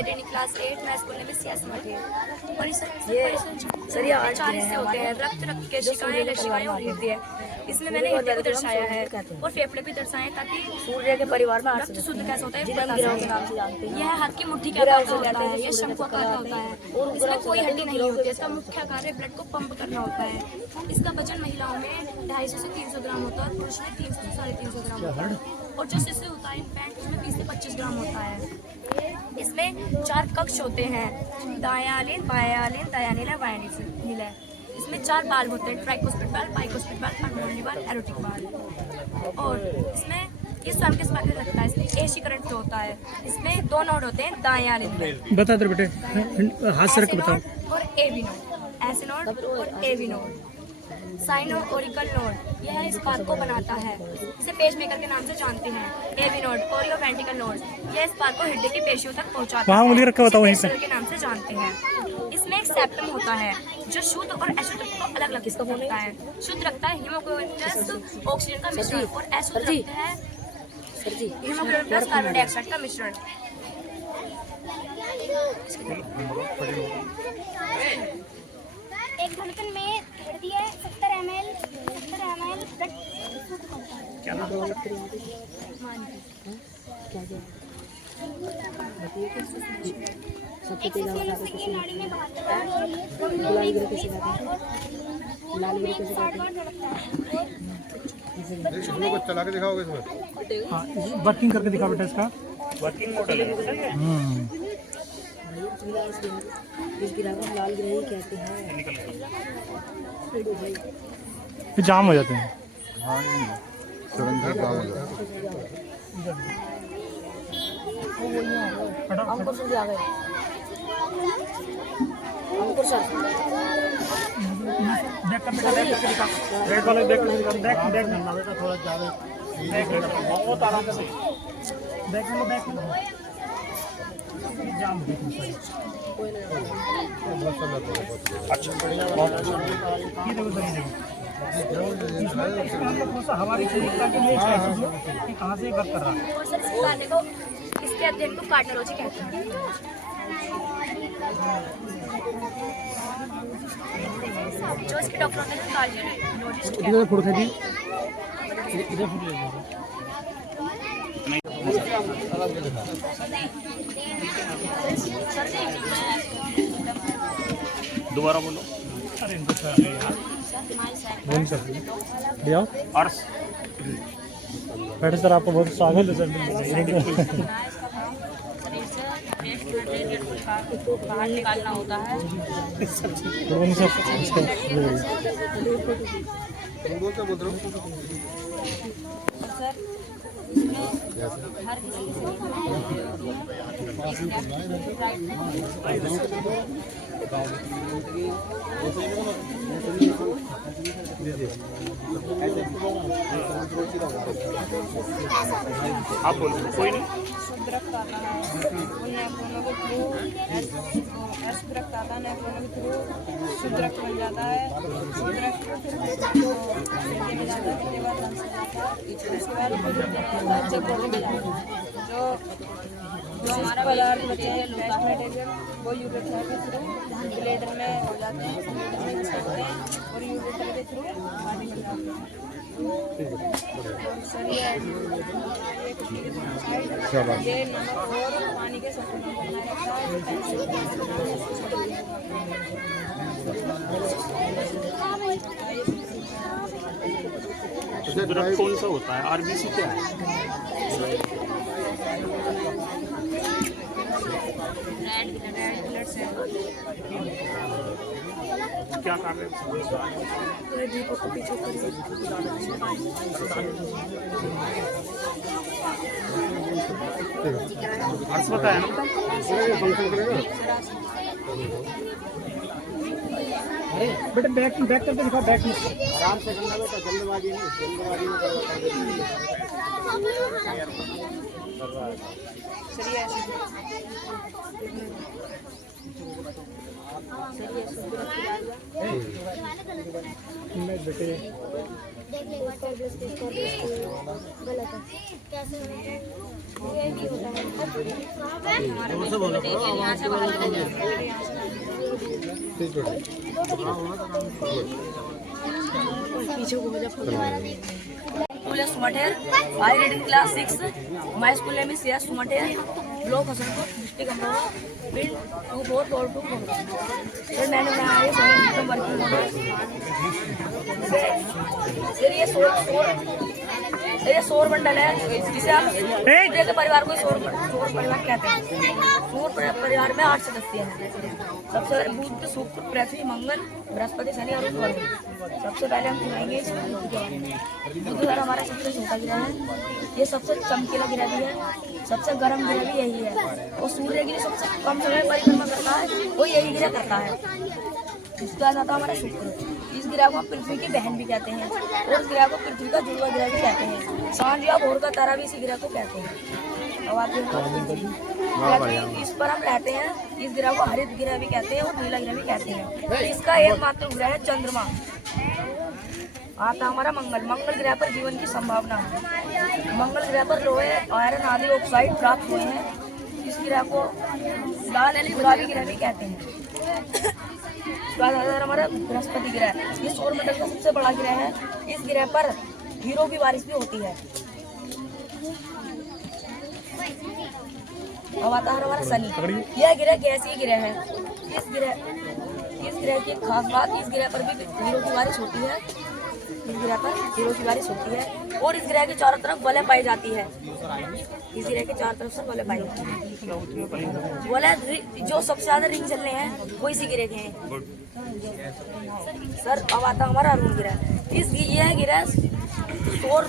Identity class 8 मैं school में CS मठे और इस चार हिस्से होते हैं। रक्त के शिकाएं लक्षिकाएं और हृदय। इसमें मैंने हृदय को दर्शाया है और फेफड़े भी दर्शाए ताकि सूर्य के परिवार में रक्त शुद्ध कैसे होता है यह हाथ की मुट्ठी के आकार का होता है, यह शंकु आकार का होता है। इसमें कोई हड्डी नहीं होती है। इसका मुख्य कार्य ब्लड को पंप करना होता है। इसका वजन महिलाओं में 250 से 300 ग्राम होता है और पुरुष में 300 से 350 ग्राम होता है। और जो शिशु होता है इनफैक्ट उसमें 20 से 25 ग्राम होता है। इसमें 4 कक्ष होते हैं, दायालीन, बायालीन, दयानील, वायनील। इसमें 4 बाल्ब होते हैं, ट्राइकोस्पिड बाल्ब, बाइकोस्पिड बाल्ब, अल्मोनी बाल्ब, एरोटिक बाल्ब। और इसमें ये स्वयं के स्पार्क लगता है। इसमें एसी करंट फ्लो होता है। इसमें 2 नोड होते हैं दायालीन में। बता दो बेटे, हाथ सर के बताओ। और एवी नोड, एसी नोड और AV node. Sinoatrial node यह इस स्पार्क को बनाता है। इसे पेसमेकर के नाम से जानते हैं। AV node atrioventricular node यह स्पार्क को हृदय की पेशियों तक पहुंचाता है। उंगली रख के बताओ वहीं से। के नाम से जानते हैं। इसमें एक सेप्टम होता है जो शुद्ध और अशुद्ध को अलग अलग किसका होता है। शुद्ध रखता है हीमोग्लोबिन प्लस ऑक्सीजन का मिश्रण और अशुद्ध रखता है हीमोग्लोबिन प्लस कार्बन डाइऑक्साइड का मिश्रण। एक धड़कन में हृदय 70 ml ब्लड क्या नाड़ी में 72 चला के दिखाओगे इसमें? हाँ, वर्किंग करके दिखा बेटा इसका। वर्किंग मॉडल है इस गिरा को लाल ग्रही कहते हैं। ये जाम हो जाते हैं। हाँ, सुरंधी काम हो जाता है। अंकुर सर आ गए। अंकुर सर बैक कर बेटा, बैक करके दिखा। रेड वाले बैक करके दिखा। बैक करना बेटा थोड़ा ज्यादा। बैक बहुत आराम से। बैक में बैक में जाम हो गया। अच्छा, ये देखो सर, इसमें थोड़ा सा हवा की ताकि नहीं कि कहाँ से वर्क कर रहा है। और सर इस कार्य को इसके अध्ययन को कार्डियोलॉजी कहते हैं। जो इसके डॉक्टरों ने कार्डियोलॉजिस्ट कहते हैं। इधर फोड़ दी इधर फोड़ दोबारा बोलो। अरे इनको सर बोल सर दिया अर्स बैठे सर, आपको बहुत स्वागत है सर। बाहर निकालना होता है। सर हर किसी आप बोलो, कोई नहीं। शुद्ध रक्त आता है उन्हें अपनों के थ्रू अशुद्ध रक्त आता है अपनों के थ्रू शुद्ध रक्त बन जाता है। शुद्ध रक्त को फिर हृदय में जाता है, उसके बाद लंग्स में जाता है, उसके बाद जब बॉडी में जाता है जो हमारा पदार्थ बचे हैं वेस्ट मटेरियल वो यूरेथ्रा के थ्रू ब्लेडर में हो जाते हैं, ब्लेडर में छोड़ते हैं और यूरेथ्रा के थ्रू पानी बन जाते हैं। सर ये नमक और पानी के संतुलन बनाए रखता है। रक्त कौन सा होता है? आरबीसी क्या है? क्या कार्य है? अर्स बताया ना फंक्शन करेगा। बेटा बैक करके दिखा। बैक में आराम से करना बेटा, जल्दबाजी नहीं, जल्दबाजी में चलिए देख ले गलत है कैसे ये भी होता है school Sumter, I reading class 6, my school name is CS Sumter, block Hasanpur, district Amroha, बिल्ड 244244। सर मैंने बनाया है 7 वर्किंग मॉडल। सर ये सौर मंडल है, जिसे आप सूर्य के परिवार को सौर परिवार कहते हैं। सौर परिवार में 8 सदस्य हैं। सबसे पहले बुध, शुक्र, पृथ्वी, मंगल, बृहस्पति, शनि और गुरु। सबसे पहले हम सुनाएंगे बुध ग्रह हमारा सबसे छोटा ग्रह है। ये सबसे चमकीला ग्रह भी है, सबसे गर्म ग्रह भी यही है। और सूर्य के लिए सबसे कम समय परिक्रमा करता है, वो यही ग्रह करता है। इसके बाद आता है हमारा शुक्र। इस ग्रह को हम पृथ्वी की बहन भी कहते हैं और इस ग्रह को पृथ्वी का जुड़वा ग्रह भी कहते हैं। सांझ या भोर का तारा भी इसी ग्रह को कहते हैं। अब आते हैं इस पर हम रहते हैं। इस ग्रह को हरित ग्रह भी कहते हैं और नीला ग्रह भी कहते हैं। इसका एकमात्र ग्रह है चंद्रमा। आता हमारा मंगल। मंगल ग्रह पर जीवन की संभावना है। मंगल ग्रह पर लोहे, आयरन आदि ऑक्साइड प्राप्त हुए हैं। इस ग्रह को लाल यानी गुलाबी ग्रह भी कहते हैं। हमारा बृहस्पति ग्रह, ये सौर मंडल का सबसे बड़ा ग्रह है। इस ग्रह पर हीरो की बारिश भी होती है। अब आता है हमारा शनि। यह ग्रह गैसीय ग्रह है। इस ग्रह की खास बात, इस ग्रह पर भी हीरो की बारिश होती है। इस ग्रह पर हीरो की बारिश होती है और इस ग्रह के चारों तरफ बलें पाई जाती है। इस ग्रह के चारों तरफ से बलें पाई जाती है। बोले जो सबसे ज्यादा रिंग चलने हैं वो इसी ग्रह के हैं। सर अब आता हमारा अरुण ग्रह। यह ग्रह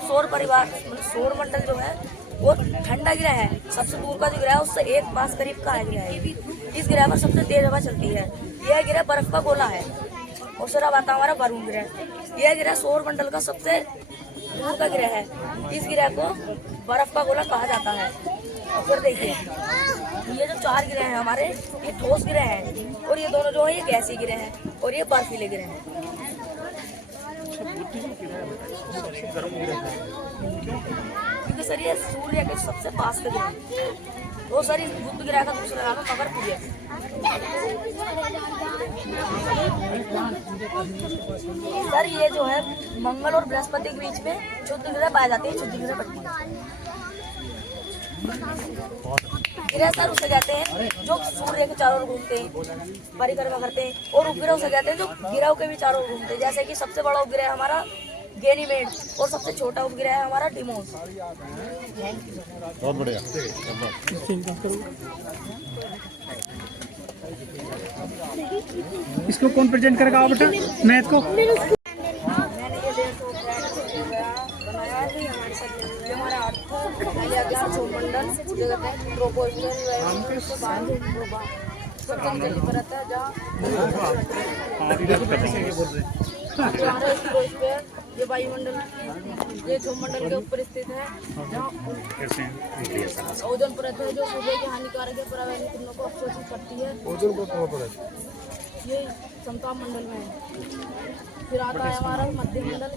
सौर परिवार सौर मंडल जो है वो ठंडा ग्रह है। सबसे दूर का जो ग्रह है उससे 1 मास करीब का ग्रह है। इस ग्रह पर सबसे तेज हवा चलती है। यह ग्रह बर्फ का गोला है। और सर अब आता हमारा वरुण ग्रह। यह ग्रह सौर मंडल का सबसे दूर का ग्रह है। इस ग्रह को बर्फ का गोला कहा जाता है। और फिर देखिए ये जो 4 ग्रह हैं हमारे, ये ठोस ग्रह हैं और ये दोनों जो है ये गैसीय ग्रह है और ये बर्फीले ग्रह हैं। क्योंकि सर ये सूर्य के सबसे पास का ग्रह है। तो सर इस बुध ग्रह का दूसरा नाम है मकर सूर्य। सर ये जो है मंगल और बृहस्पति के बीच में क्षुद्र ग्रह पाए जाते हैं। क्षुद्र ग्रह पड़ती है ग्रह सर उसे कहते हैं जो सूर्य के चारों ओर घूमते हैं, परिक्रमा करते हैं। और उपग्रह उसे कहते हैं जो गिरह के भी चारों ओर घूमते हैं। जैसे कि सबसे बड़ा उपग्रह हमारा गैनीमेड और सबसे छोटा उपग्रह है हमारा डिमोस। बहुत बढ़िया। इसको कौन प्रेजेंट करेगा आप बेटा मैथ को? मैंने ये बनाया है हमारे साथ। ये हमारा अज्ञात सौरमंडल जगत है ट्रोपोस्फीयर रहता है जहाँ ये वायुमंडल ये सौरमंडल के ऊपर स्थित है। जहाँ ओजोन परत है जो सूर्य के हानिकारक पराबैंगनी किरणों को अवशोषित करती है। ओजोन परत कहाँ पर है? ये समताप मंडल में है। फिर आता है हमारा मध्य मंडल।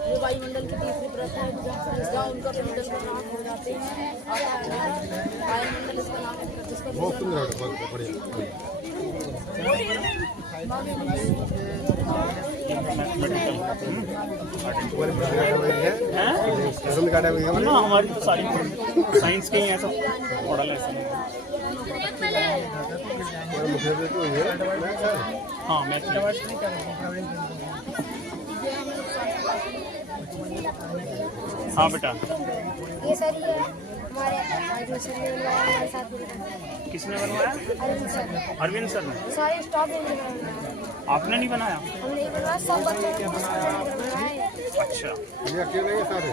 ये वायुमंडल की तीसरी परत है जहाँ उनका मंडल का नाम हो जाते हैं। आता है वायुमंडल, इसका नाम है जिसका बहुत सुंदर है, बहुत बढ़िया। पसंद का टाइम है ना हमारी तो सारी साइंस के ही है सब मॉडल है। हाँ मैथ हाँ बेटा। ये सर ये हमारे अरविंद सर ने बनवाया हमारे साथ में। किसने बनवाया? अरविंद सर। अरविंद सर ने। सारे स्टॉप ने बनाया। आपने नहीं बनाया? हमने नहीं बनवाया, सब बच्चों ने बनाया। अच्छा ये अकेले ही सारे,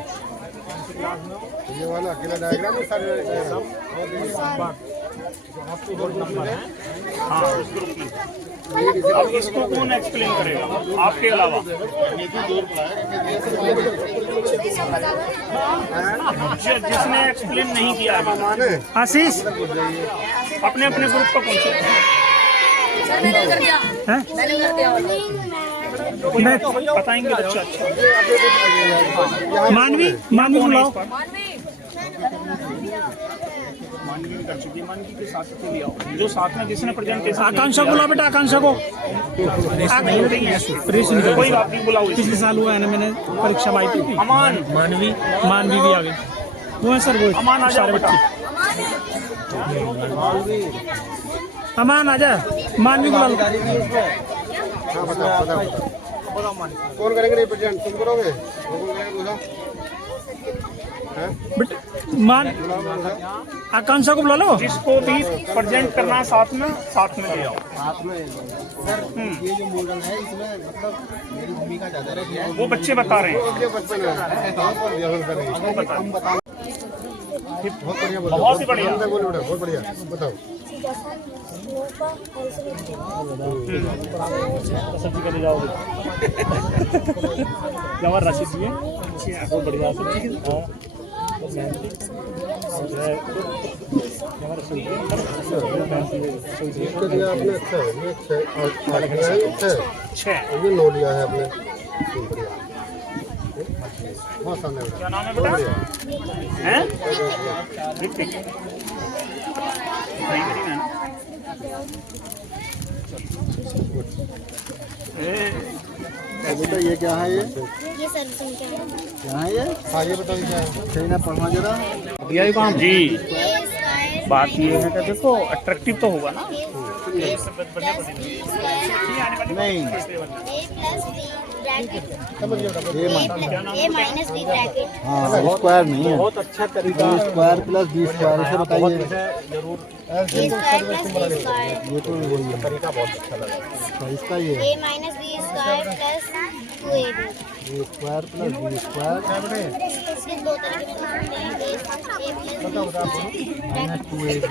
ये वाला अकेला डायग्राम है सारे। हाँ उस ग्रुप में। अब इसको कौन एक्सप्लेन करेगा आपके अलावा? जिसने एक्सप्लेन नहीं किया। आशीष अपने अपने ग्रुप पर पहुंचे। मैंने कर दिया हैं? मैंने कर दिया मैं बताएंगे अच्छा अच्छा। मानवी मानवी बुलाओ। मानवी कर चुकी है, मानवी के साथ के लिए आओ, जो साथ में जिसने प्रेजेंटेशन। आकांक्षा बुलाओ बेटा, आकांक्षा को। कोई बात नहीं, बुलाओ। पिछले साल हुआ है ना, मैंने परीक्षा में आई थी। अमान मानवी मानवी भी आ गई। वो है सर, वो अमान आ जाओ बेटा। अमान आ जा, मानवी बुला लो। हाँ बताओ बताओ कौन करेंगे रिप्रेजेंट, तुम करोगे? कौन करेंगे दूसरा? बेटा मान आकांक्षा को बुला लो। जिसको भी प्रेजेंट करना साथ में ले आओ। साथ में सर ये जो मॉडल है इसमें मतलब मेरी भूमिका ज्यादा रही है। वो बच्चे बता रहे हैं। ये बचपन है हम बताओ। बहुत बढ़िया बोलो, बहुत ही बढ़िया। बोलो बेटा, बहुत बढ़िया बताओ। सब्जी करने जाओगे जवाहर राशिद जी बहुत बढ़िया सब्जी। इसके लिए आपने अच्छा है, ये 6 ये 9 लिया है आपने। बढ़िया, बहुत शानदार। क्या नाम है बेटा? हैं? ऋतिक। बेटा ये क्या है? ये सर्विसिंग क्या है? क्या है ये? हाँ ये बताइए क्या है? सही ना पढ़ना जरा। दिया ही काम जी। बात ये है कि देखो अट्रैक्टिव तो होगा ना। नहीं ए माइनस बी ब्रैकेट। हाँ स्क्वायर नहीं है, बहुत अच्छा तरीका। स्क्वायर प्लस बी स्क्वायर से बताइए जरूर। ए स्क्वायर प्लस बी स्क्वायर। ये तो वही है, तरीका बहुत अच्छा लगा। इसका ये A minus B square plus 2ab। A square plus B square इसमें दो तरीके से लिखते हैं, ए प्लस माइनस 2ab।